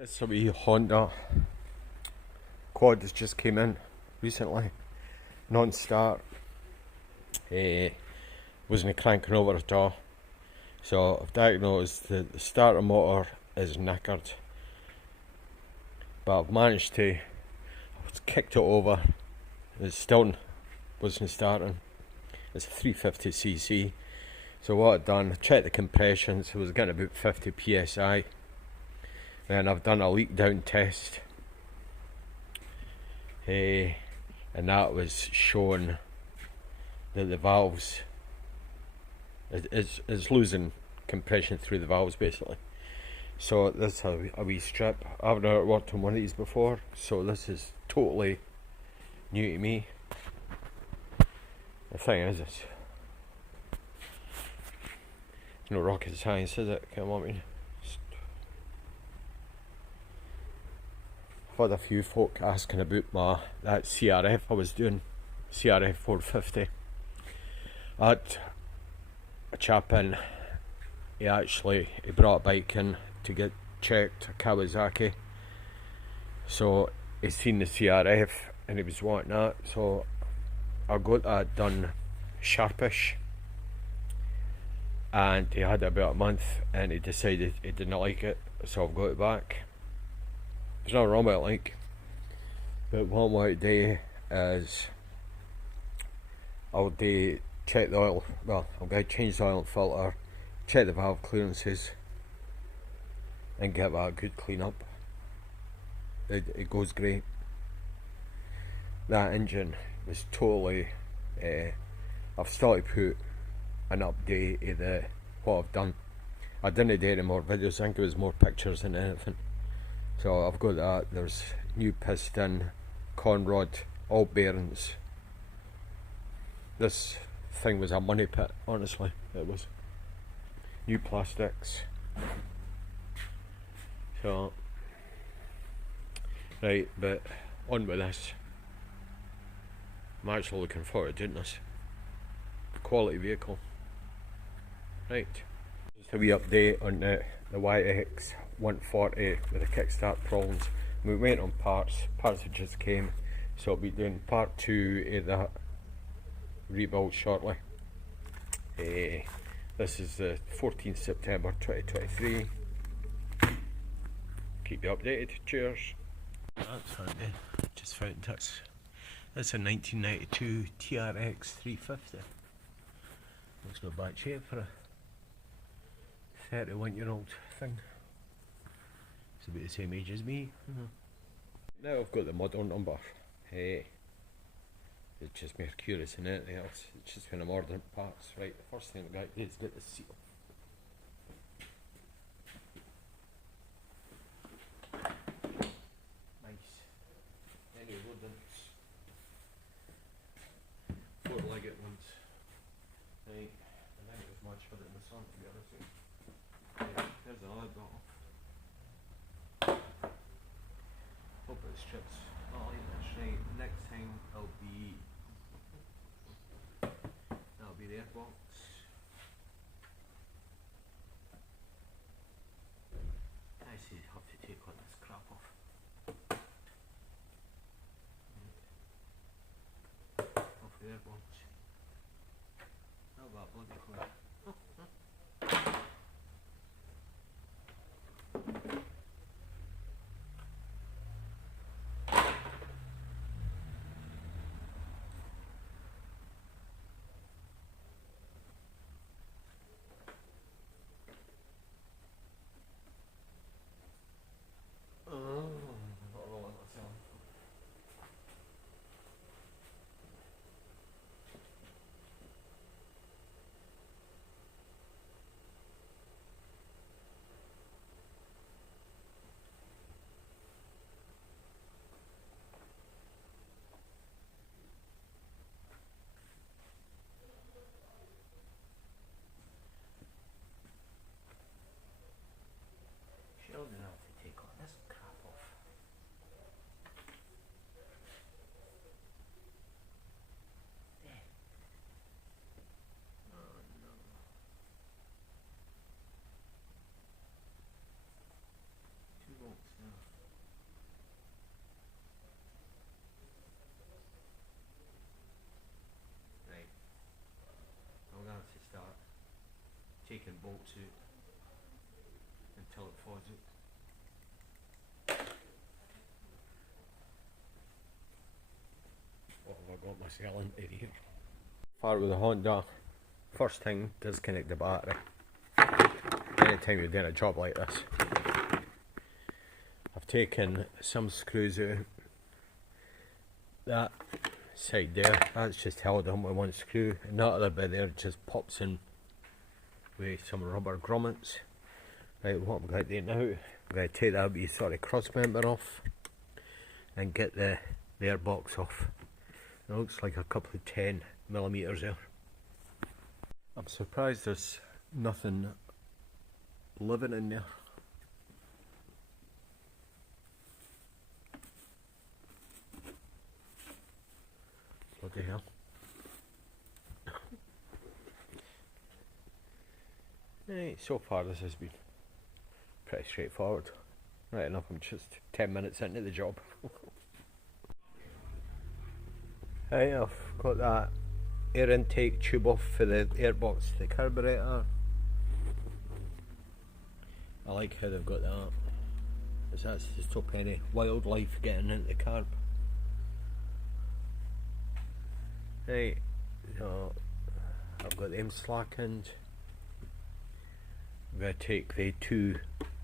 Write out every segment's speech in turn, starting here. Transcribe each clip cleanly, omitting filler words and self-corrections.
This is a wee Honda quad that's just came in recently, non-start. Wasn't cranking over at all, so I've diagnosed that the starter motor is knackered, but I've managed to, I've kicked it over. It still wasn't starting. It's a 350cc. So what I've done, I checked the compressions. It was getting about 50 psi. Then I've done a leak down test, and that was showing that the valves is losing compression through the valves basically. So this is a wee strip. I've never worked on one of these before, so this is totally new to me. The thing is, it's no rocket science, is it? Come on, I've had a few folk asking about that CRF I was doing, CRF 450. I had a chap in, he brought a bike in to get checked, a Kawasaki. So he seen the CRF and he was wanting that, so I got that done sharpish. And he had it about a month and he decided he didn't like it, so I've got it back. There's nothing wrong with it, like, but what I want to do is I'll check the oil. Well, I'm going to change the oil filter, check the valve clearances, and give that a good clean up. It goes great. That engine was totally. I've started to put an update of what I've done. I didn't do any more videos. I think it was more pictures than anything. So I've got that. There's new piston, conrod, all bearings. This thing was a money pit, honestly. It was. New plastics. So, right, but on with this. I'm actually looking forward to doing this. Quality vehicle. Right. Just a wee update on the YX 140 with the kickstart problems. We went on parts have just came, so I'll be doing part 2 of that rebuild shortly. This is the 14th September 2023. Keep you updated. Cheers. That's handy. Just found this. That's a 1992 TRX350. Looks not bad shape for a 31-year-old thing. It's about the same age as me. Now I've got the model number. It's just more curious than anything else. It's just when I'm ordering parts. Right, the first thing I got to do is get the seal. Nice. Any rodents. 4-legged ones. Right, I think it was much for it in the sun, to be honest with you. Right, there's the lid bottle. Hope it strips. Oh, that's right. Next time that'll be the airbox. I see, have to take all this crap off. Off the airbox. How about bloody clean? bolts out until it falls out. What have I got myself into here? Start with the Honda. First thing, disconnect the battery. Anytime you're doing a job like this. I've taken some screws out. That side there, that's just held on with one screw, and that other bit there just pops in with some rubber grommets. Right, what I'm going to do now, I'm going to take that wee sort of cross member off and get the airbox off. It looks like a couple of 10mm there. I'm surprised there's nothing living in there. Bloody hell. Right, so far this has been pretty straightforward. Right enough, I'm just 10 minutes into the job. Right, I've got that air intake tube off for the airbox, the carburetor. I like how they've got that, because that's to stop any wildlife getting into the carb. Right, so I've got them slackened. I'm going to take the two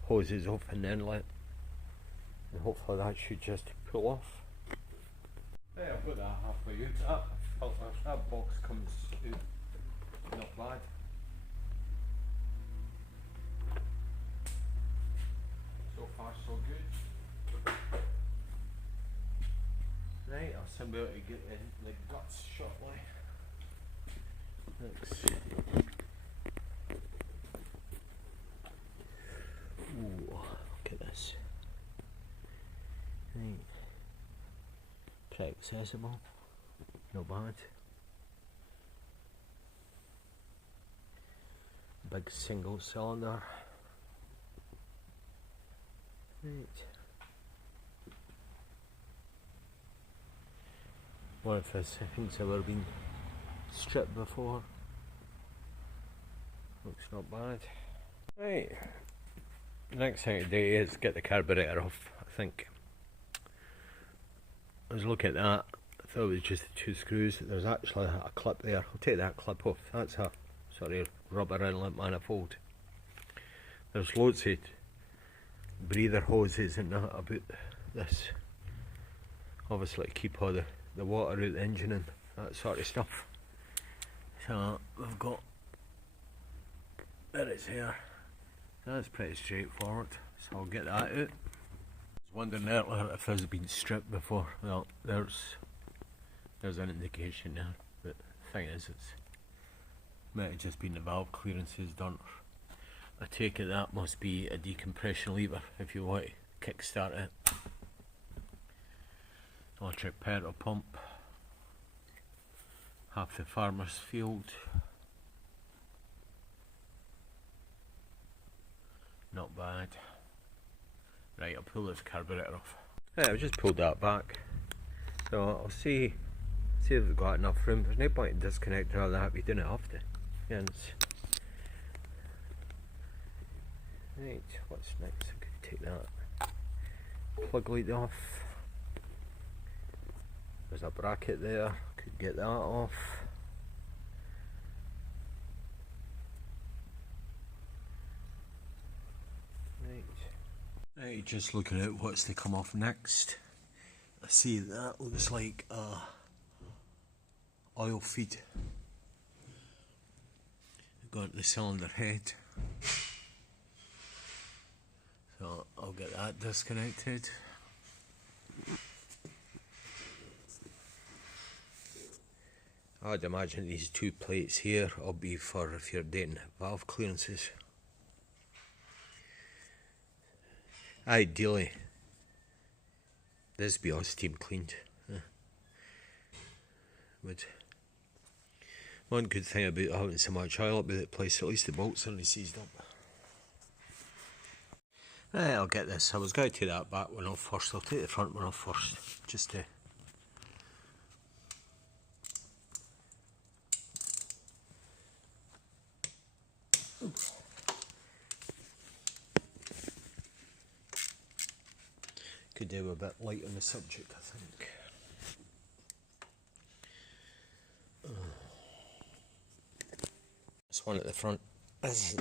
hoses off in the inlet, and hopefully that should just pull off. Hey, I've got that halfway out. That box comes out not bad. So far so good. Right, I'll soon be able to get the guts shortly. Next. Ooh, look at this. Right. Pretty accessible. Not bad. Big single cylinder. Right. One of the things have ever been stripped before. Looks not bad. Right. Next thing to do is get the carburetor off, I think. I was looking at that, I thought it was just the two screws. There's actually a clip there. I'll take that clip off. That's a sort of rubber inlet manifold. There's loads of breather hoses and that about this. Obviously to keep all the water out the engine and that sort of stuff. So we've got, there it's here. That's pretty straightforward, so I'll get that out. I was wondering earlier if this has been stripped before. Well, there's an indication there, but the thing is, it's might have just been the valve clearances done. I take it that must be a decompression lever if you want to kick start it. Electric pedal pump. Half the farmer's field. Not bad. Right, I'll pull this carburetor off. Right, I've just pulled that back. So I'll see if we've got enough room. There's no point in disconnecting all that, we don't have to. Hence. Right, what's next? I could take that plug lead off. There's a bracket there, could get that off. Right, just looking at what's to come off next. I see that looks like a oil feed. Got the cylinder head. So I'll get that disconnected. I'd imagine these two plates here will be for if you're doing valve clearances. Ideally, this be all steam cleaned. But one good thing about having so much oil about the place, at least the bolts are only seized up. Right, I'll get this. I was going to take that back one off first. I'll take the front one off first, just to. Could do a bit light on the subject, I think. This one at the front is...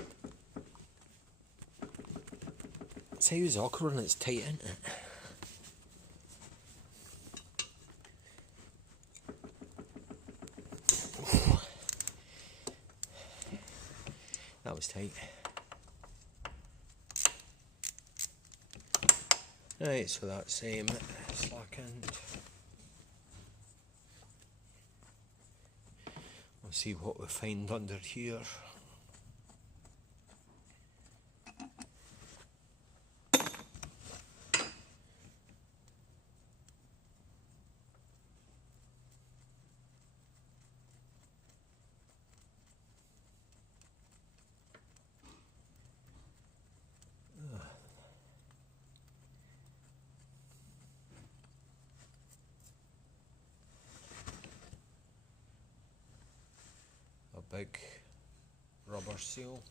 See, it's awkward and it's tight, isn't it? That was tight. Right, so that's same slack end. We'll see what we find under here. Big rubber seal.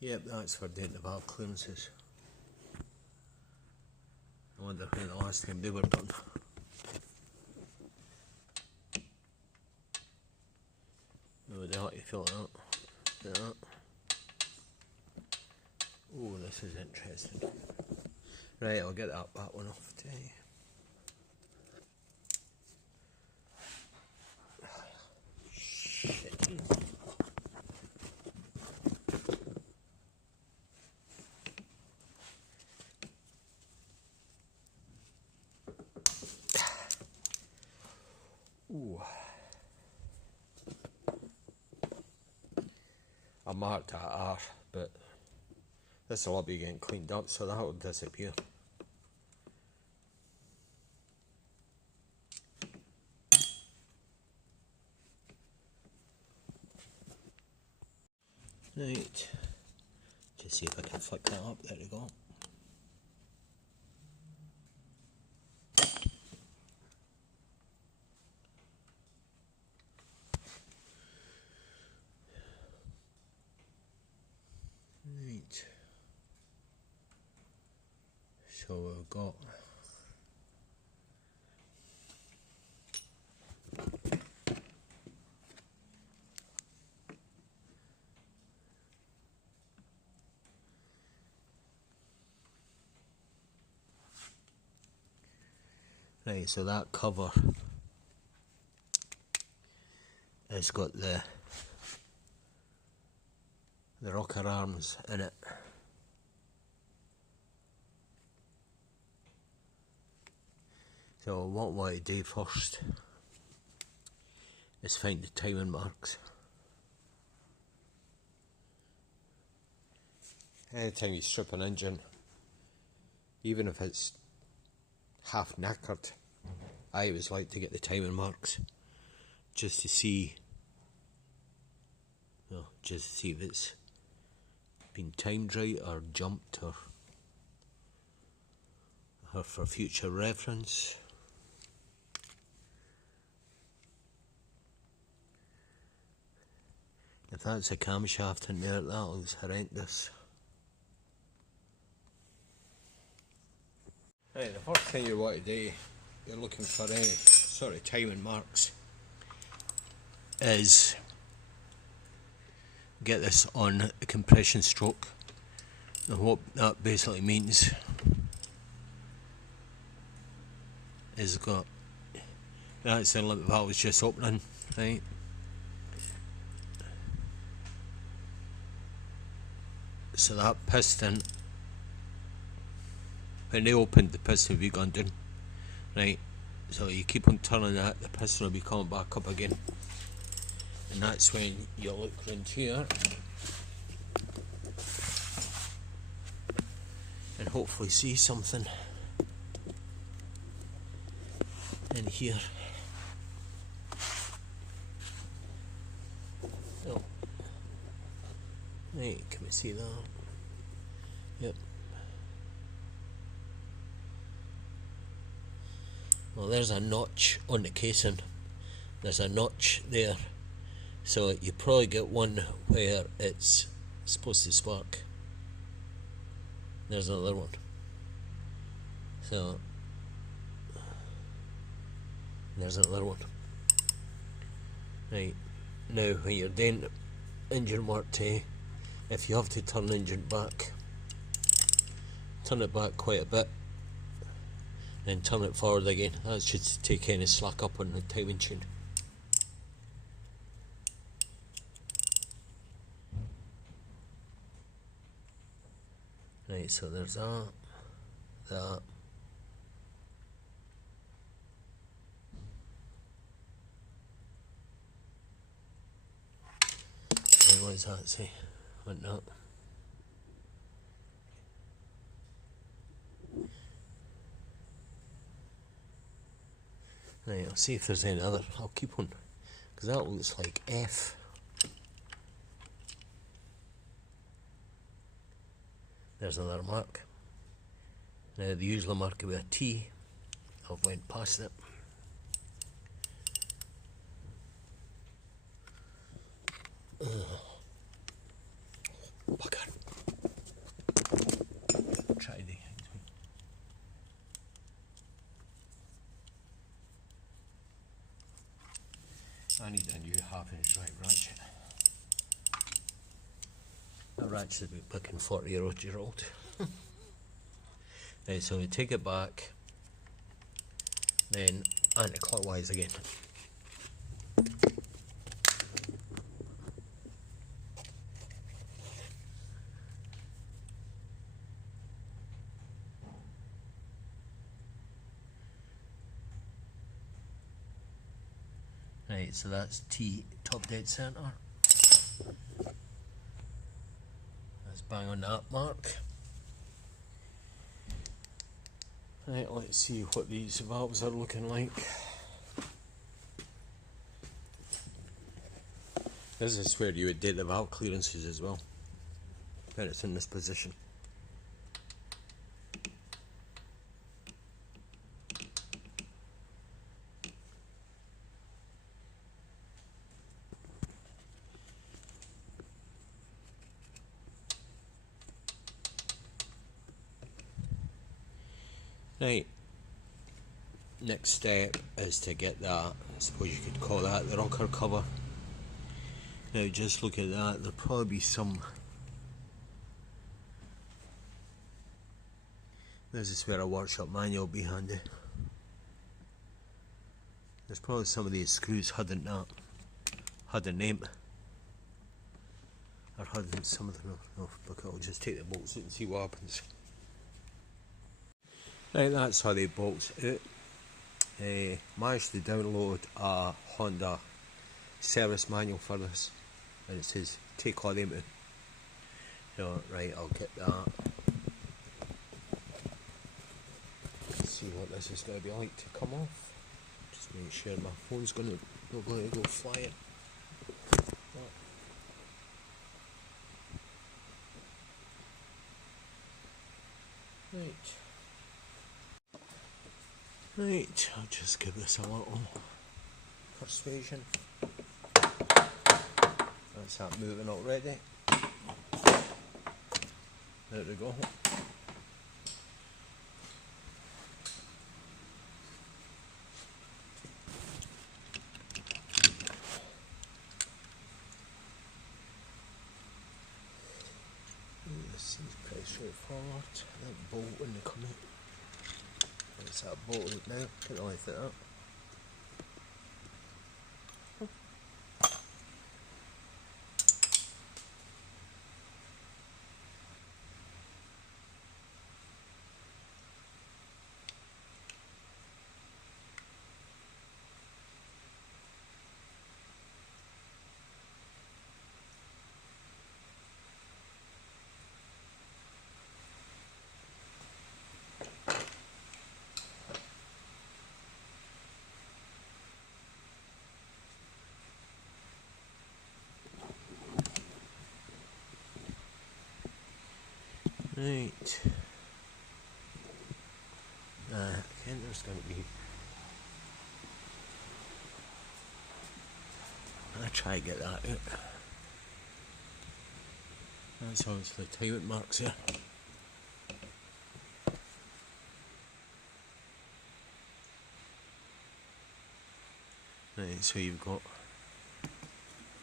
Yep, that's for doing the valve clearances. I wonder when the last time they were done. No doubt you feel that. Look at that. Oh, this is interesting. Right, I'll get that one off today. Ooh. I marked that R, but this will all be getting cleaned up, so that will disappear. Right, just see if I can flick that up. There we go. Right, so we've got right, so that cover has got the rocker arms in it. So what I want to do first is find the timing marks. Anytime you strip an engine, even if it's half knackered, I always like to get the timing marks just to see, just to see if it's been timed right or jumped, or for future reference. If that's a camshaft in there, that looks horrendous. Right, the first thing you want to do, you're looking for any sort of timing marks, is get this on a compression stroke. And what that basically means is got, that's the limit valve is just opening, right? So that piston, when they opened, the piston will be gone down, right? So you keep on turning that, the piston will be coming back up again, and that's when you look round here and hopefully see something in here. Oh, right, can we see that? Yep. Well, there's a notch on the casing. There's a notch there. So you probably get one where it's supposed to spark. There's another one. So there's another one. Right, now when you're doing engine work too, if you have to turn the engine back, turn it back quite a bit, then turn it forward again. That should take any slack up on the timing chain. Right, so there's that. Right, what does that say? What not? Right, I'll see if there's any other. I'll keep one, because that looks like F. There's another mark. Now they usually mark it with a T. I've went past it. Bugger. Try the. I need a new 1/2 inch right ratchet. That ratchet's about picking 40-year-old. Right, so we take it back, then anti-clockwise again. Right, so that's T, top dead centre. Let's bang on that mark. Right, let's see what these valves are looking like. This is where you would date the valve clearances as well, when it's in this position. Right, next step is to get that, I suppose you could call that the rocker cover. Now just look at that, there'll probably be some, this is where a workshop manual will be handy. There's probably some of these screws hadn't had a name, or hadn't some of them, no, look, I'll just take the bolts out and see what happens. Right, that's how they bolt out. Managed to download a Honda service manual for this, and it says take all them out. So right, I'll get that. Let's see what this is going to be like to come off. Just make sure my phone's not going to go flying. Right, I'll just give this a little persuasion. That's that moving already. There we go. This is pretty straightforward. That bolt when they come out. It's that bolt out now, can't really fit up. Right. I think there's going to be. I'll try to get that out. That's obviously timing marks here. Right, so you've got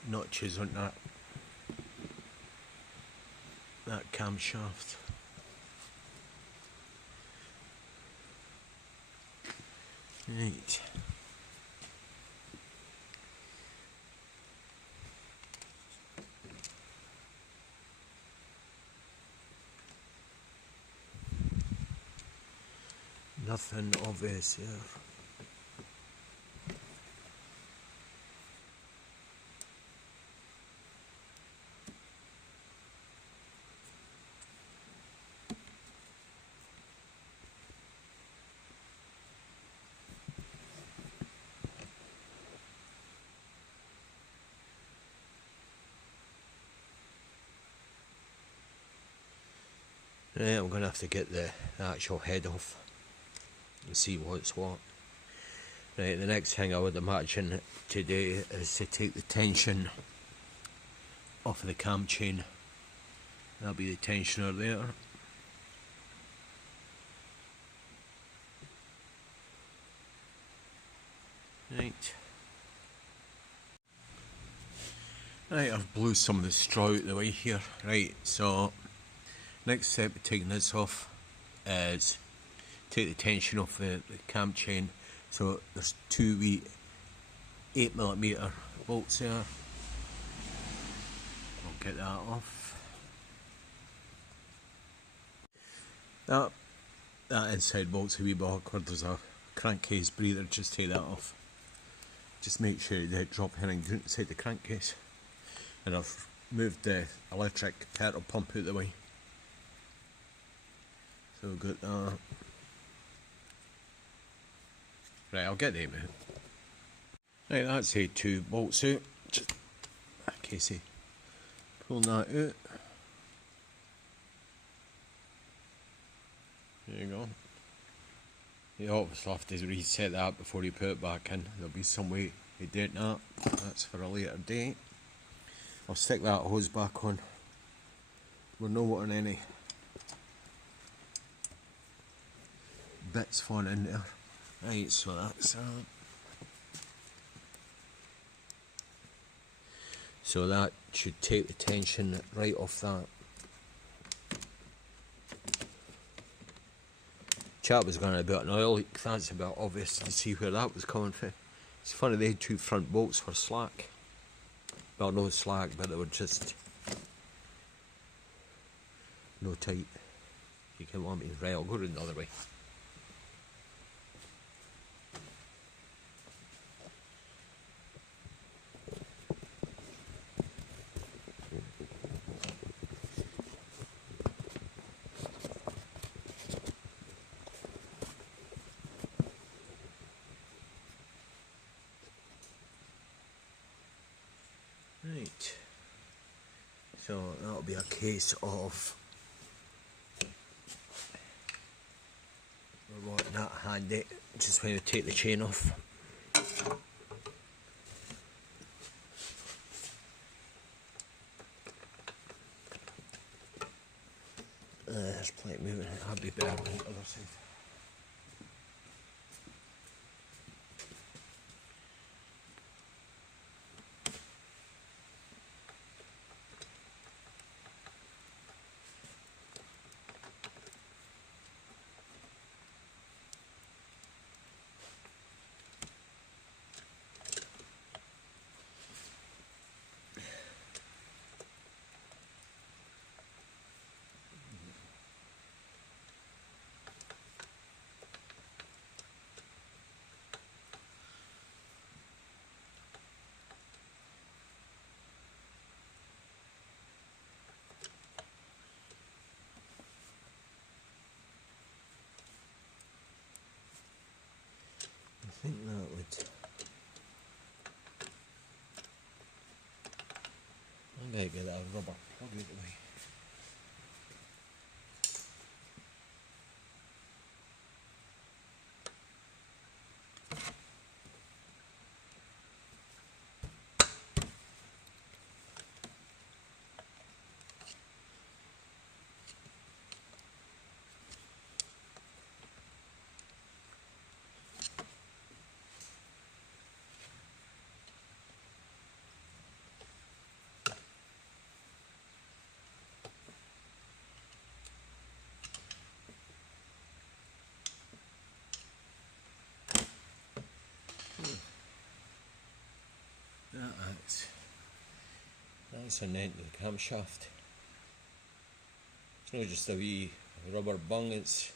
notches on that camshaft. Right. Nothing obvious here. Right, I'm going to have to get the actual head off and see what's what. Right, the next thing I would imagine to do is to take the tension off of the cam chain. That'll be the tensioner there. Right. Right, I've blew some of the straw out the way here. Right, so next step of taking this off is take the tension off the cam chain. So there's two wee 8mm bolts there. I'll get that off. That inside bolt's a wee bit awkward. There's a crankcase breather, just take that off. Just make sure you don't drop anything inside the crankcase. And I've moved the electric petrol pump out the way. So we've got that. Right, I'll get them out. Right, that's the two bolts out. Just Casey pulling that out. There you go. You obviously have to reset that before you put it back in. There'll be some way you doing that. That's for a later date. I'll stick that hose back on. We're not wanting any bits falling in there. Right, so that's that. So that should take the tension right off that. Chat was going about an oil leak. That's about obvious to see where that was coming from. It's funny, they had two front bolts were slack. Well, no slack, but they were just no tight. You can want me right, I'll go around the other way. Right, so that'll be a case of we're wanting that handy just when you take the chain off. There's plenty moving, that'll be better on the other side. I think that would. I might get that rubber plug out the way. bolts on the end of the camshaft. It's not just a wee rubber bung, it's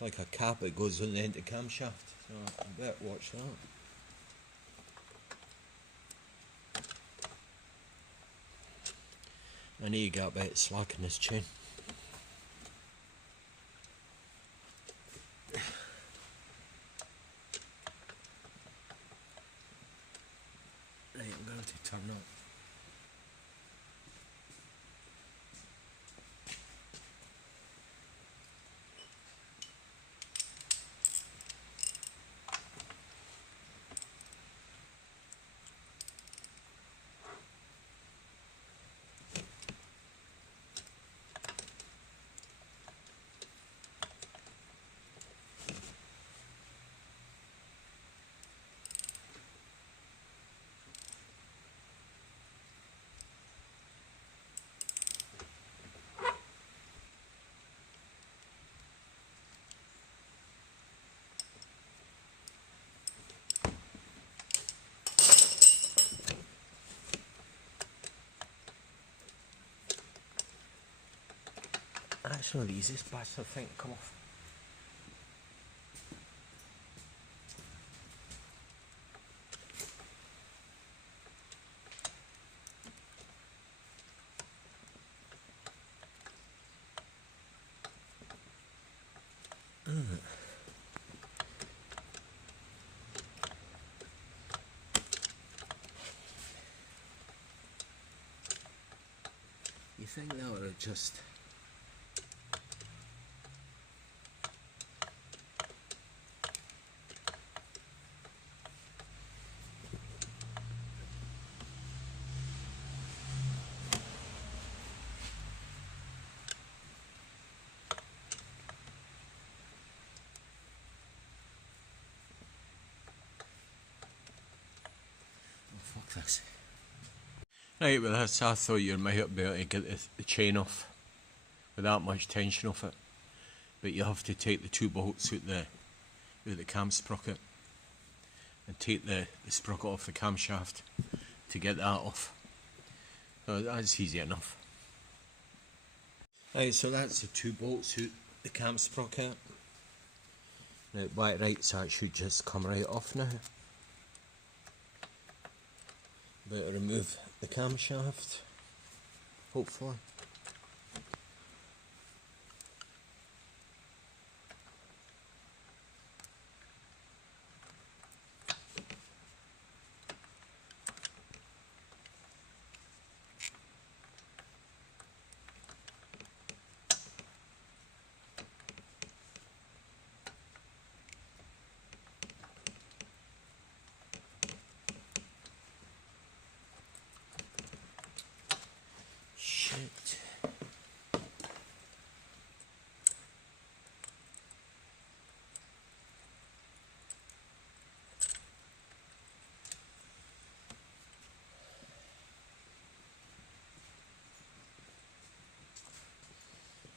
like a cap that goes on the end of the camshaft, so I better watch that. I know you got a bit of slack in this chain. Right, I'm going to turn up. That's not the easiest bastard thing to come off. You think that would have just... Fuck this. Right, with this I thought you might be able to get the chain off without much tension off it, but you have to take the two bolts out the cam sprocket and take the sprocket off the camshaft to get that off. So that's easy enough. Right, so that's the two bolts out the cam sprocket. Now by right side should just come right off now. Better remove the camshaft, hopefully. Shit.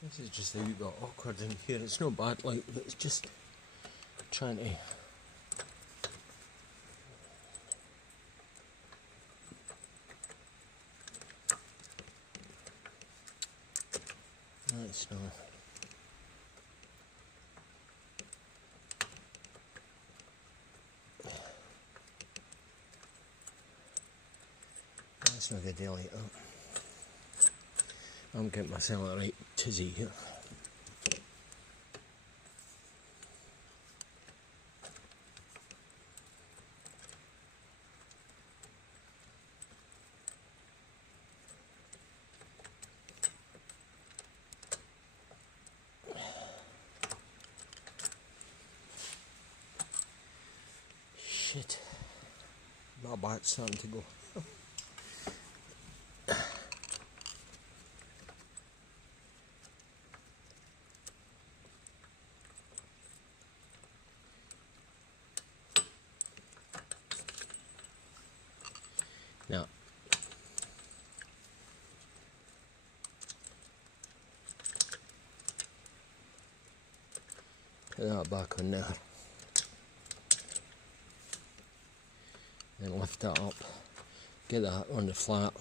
This is just a wee bit awkward in here. It's not bad, like, but it's just trying to... That's not... That's not a good deal either. I'm getting myself a right tizzy here. Shit. My back's starting to go. Now, put that back on there. Then lift that up, get that on the flat,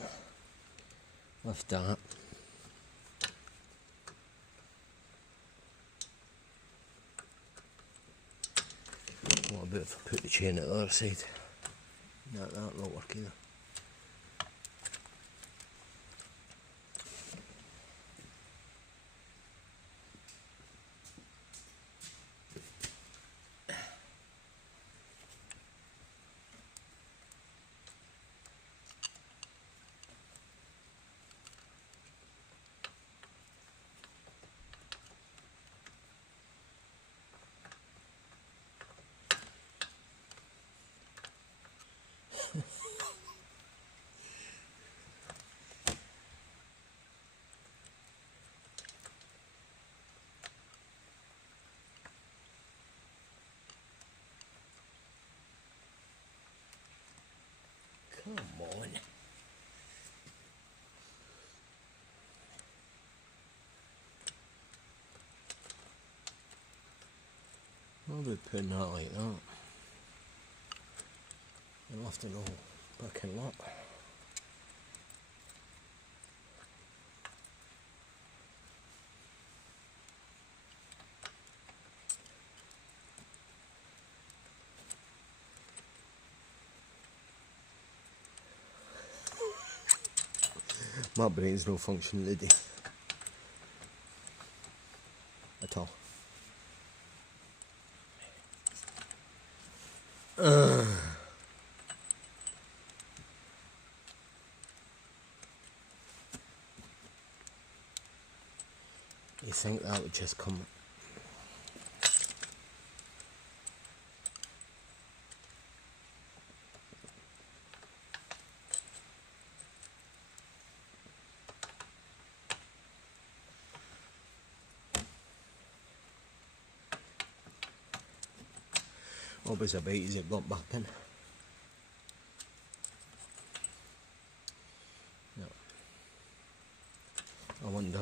lift that. What about if I put the chain at the other side? No, that won't work either. Come on. I'll be putting that like that. I'll have to go back and look. My brain's no functioning today at all. You think that would just come? What was a bit easy to got back in? No. I wonder.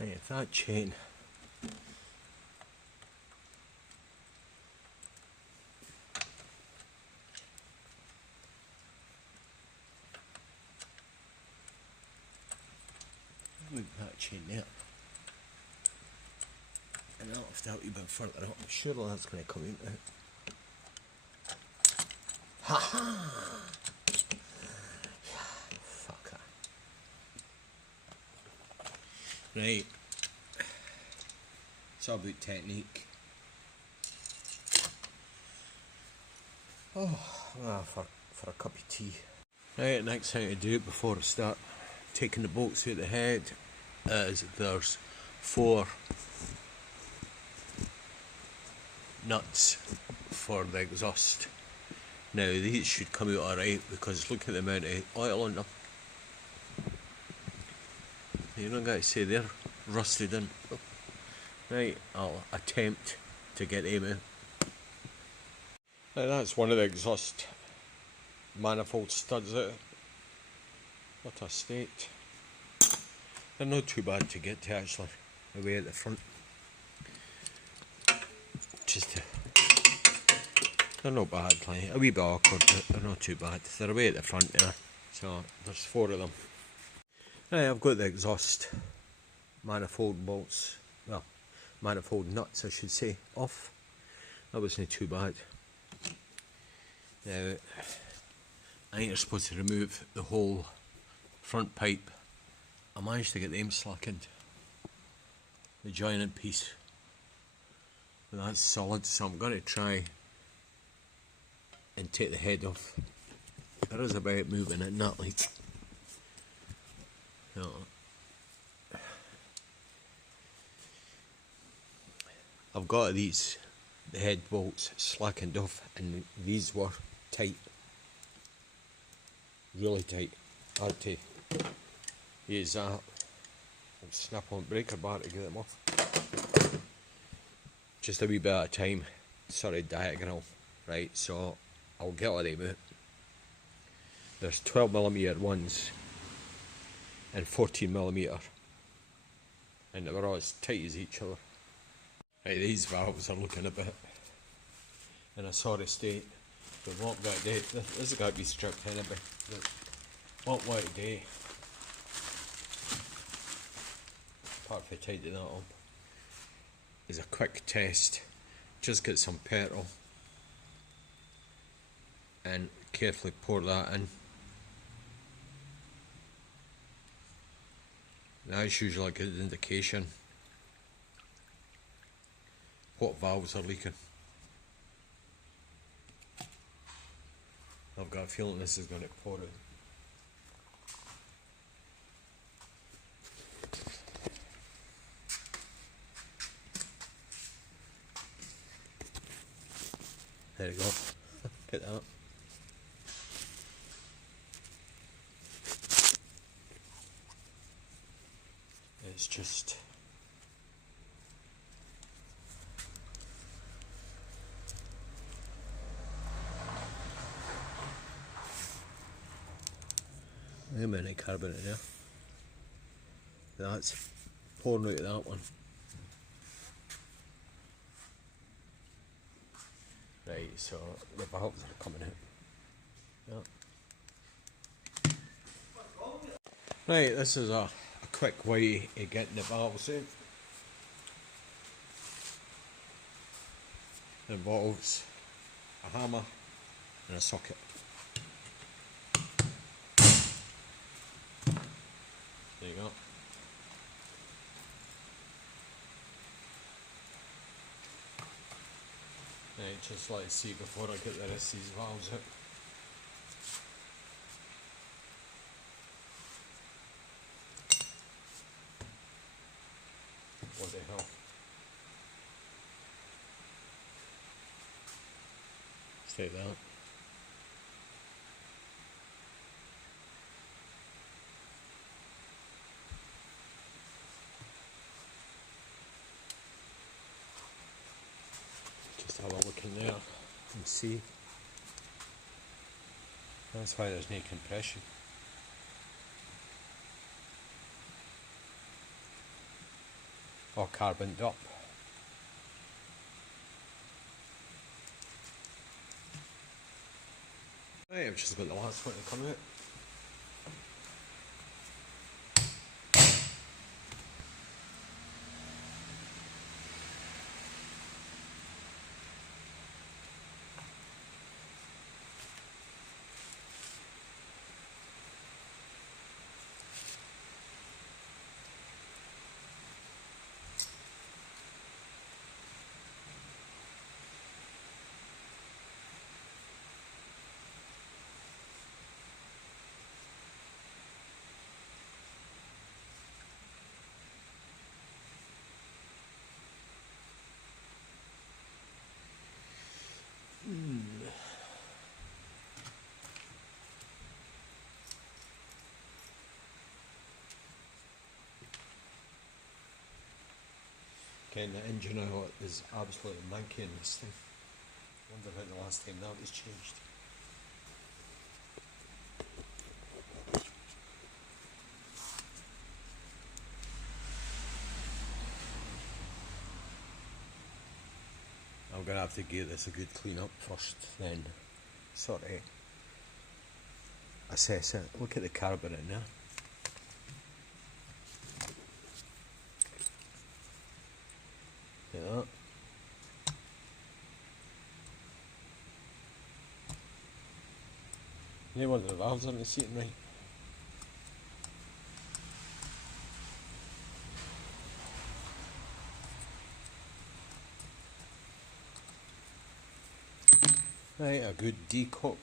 Right, if that chain move that chain there, and I'll lift out a bit further up. I'm sure that's going to come into it. Ha ha! Fucker. Right. It's all about technique. Oh, for a cup of tea. Right, next thing to do before I start taking the bolts out the head is there's 4 nuts for the exhaust. Now these should come out alright because look at the amount of oil on them. You don't got to say they're rusted in. Right, I'll attempt to get them out. Now that's one of the exhaust manifold studs out. What a state. They're not too bad to get to actually, away at the front. They're not bad, like a wee bit awkward, but they're not too bad. They're away at the front there, so there's 4 of them. Right, I've got the exhaust manifold bolts, well, manifold nuts I should say, off. That wasn't too bad. Now, I think you're supposed to remove the whole front pipe. I managed to get them slackened, the joining piece. But that's solid, so I'm going to try and take the head off. There is a bit moving it, not like. No. I've got these, the head bolts slackened off, and these were tight, really tight. Hard to use that. I'll snap on breaker bar to get them off. just a wee bit at a time. Sorry, diagonal. Right, so I'll get all them out. There's 12mm ones and 14mm, and they were all as tight as each other. Right, these valves are looking a bit in a sorry state. But what we've got to do, this has got to be stripped anyway. What we're to do, apart from tidying that up, is a quick test. Just get some petrol and carefully pour that in. That's usually a good indication what valves are leaking. I've got a feeling this is going to pour it. There you go. Get that. It's just how many carbon in there? That's pouring out of that one. Right, so the valves are coming out. Yeah. Right, this is a quick way of getting the valves out. It involves a hammer and a socket. There you go. Right, just like to see before I get the rest of these valves out. What the hell? Take that. Just have a look in there and see. That's why there's no compression. Or carboned up. Right, I've just got the last one to come out. Getting the engine out is absolutely manky in this thing. Wonder when the last time that was changed. I'm gonna have to give this a good clean up first, then sort of assess it. Look at the carbon in there. Like that. No wonder the valves aren't seating right. Right, a good decock.